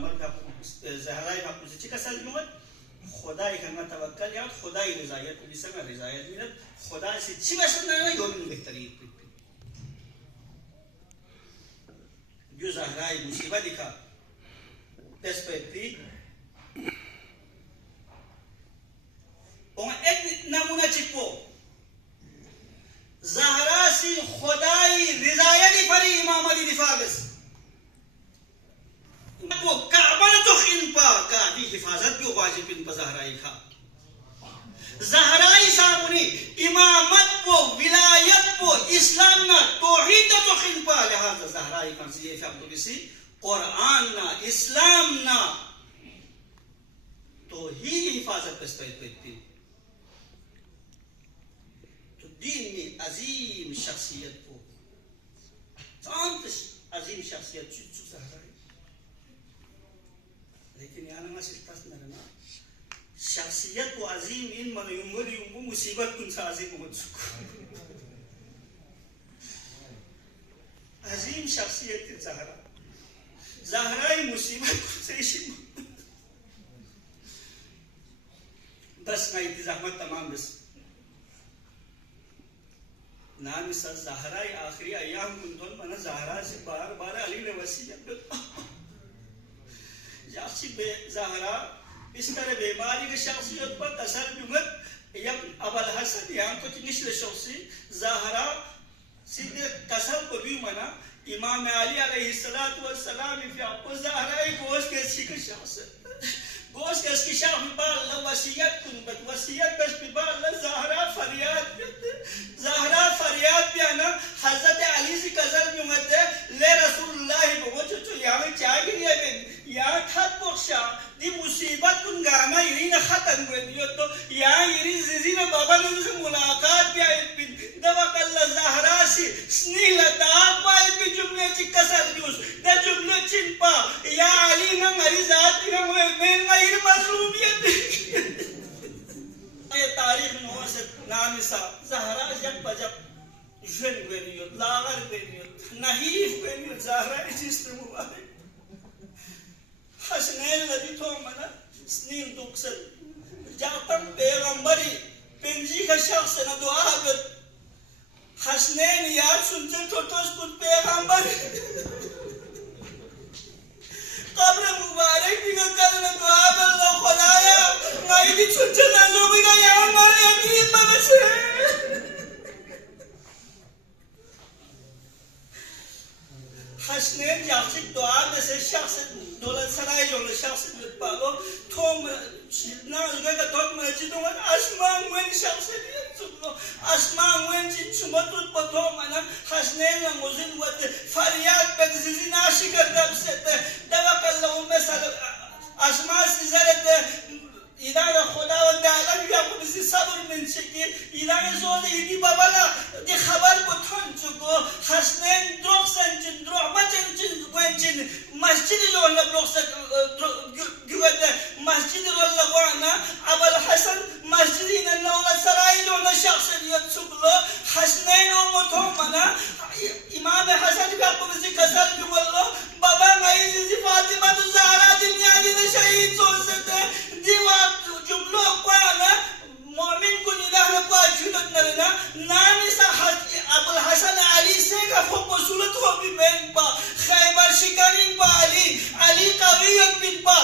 پیغمبر کا زهرای مقبوزه چی کسل میومد خدای که ما توکل یاد خدای رضایت میسن رضایت میداد خدا سے چی بشن نه یومین بهترین جو زهرای مصیبتی کا دست پی اون ایک نمونه چیکو زهرا سی خدای رضایتی پری امام علی دفاع بس वो काबा तो खिन पा का भी हिफाजत भी वाजिब इन बज़हराई खा ज़हराई सामने इमामत को विलायत को इस्लाम ना तौहीद तो खिन पा लिहाजा ज़हराई का से ये फैक्ट बिसी कुरान ना इस्लाम ना तौहीद हिफाजत पे तो दीन में अजीम शख्सियत को शांत अजीम शख्सियत चुप ज़हराई लेकिन यहाँ ना सिर्फ ना शख्सियत को अजीम इन मनुयुमरी उनको मुसीबत कुन सा अजीम मत सुको अजीम शख्सियत ज़हरा ज़हराई मुसीबत कुन से इसी बस ना इतनी ज़हमत तमाम बस नाम सर ज़हराई आखिरी अय्याम कुंतन मना ज़हरा से बार बार अली ने वसीयत शख्सी ज़हरा इस तरह बीमारी के शख्सियत पर असर जुमत या अबल हसन यहाँ कुछ निश्चित शख्सी ज़हरा सीधे कसब को भी मना इमाम अली अलैहिस्सलातु वस्सलाम इफ़ आपको ज़हरा एक गोश्त के सीख शख्स गोश्त के इसकी शाह बिबाल ला वसीयत कुनबत वसीयत बस बिबाल ला ज़हरा फरियाद भी आना हज़रत अली से कज़र जुमत ले रसूलुल्लाह बहुत जो यहाँ चाहे नहीं है यहाँ खत बख्शा दी मुसीबत कुन गाना यही न खतन हुए दियो तो यहाँ यही ज़िज़ी न बाबा ने उनसे मुलाकात भी आई बिन दवा कल्ला ज़हरा सी स्नील दाग पाए भी जुमले चिक्कसर न्यूज़ द जुमले चिंपा या अली न मरीज़ात भी न हुए मैं न ये मज़लूमियत ये तारीख़ में हो से नाम सा ज़हरा जब बजब जुन हुए दियो लागर हुए दियो नहीं हुए दियो ज़हरा इस मुबारक हसनैन नबी तो मना स्नील दुक्सल जातम पैगंबरी पेंजी का शख्स न दुआ कर हसनैन याद सुनते छोटोस कुछ पैगंबर कब्र मुबारक की कल न दुआ कर लो खुदाया मैं भी सुनते न लोगी का यहाँ मारे अमीर बने से हसनैन यासिक दुआ में से शख्स दौलत सराय जो शख्स पालो थोम ना उनका का थोक में चितो वन आसमान वन शख्स लिए सुनो आसमान वन चित सुमत पथो मना हसनैन ना मुजिन वत फरियाद पे जिसी नाशी कर दब से दवा कल्ला उम्मे सर आसमान से जरत इदारा खुदा व ताला भी आपको किसी सब्र में चाहिए इदारा सोच इदी बाबला ये खबर को थन चुको हसनैन द्रोह संचिन द्रोह बचन चिन गुंचिन मस्जिद जो अल्लाह ब्लॉक से गिवत मस्जिद रोल लगवाना अबल हसन मस्जिद इन नौला सराय जो न शख्स ये चुकलो हसनैन ओ मथो मना इमाम हसन भी आपको किसी कसर भी बोलो बाबा मैं जिसी फातिमा तो ज़हरा दुनिया की शहीद सोच सकते दीवा जुमलो पाना मोमिन को निदाह ने पा जुलत नरना नामी सा अबुल हसन अली से का फो मसूलत हो भी मैं पा खैबर शिकारीन पा अली कवियत बिन पा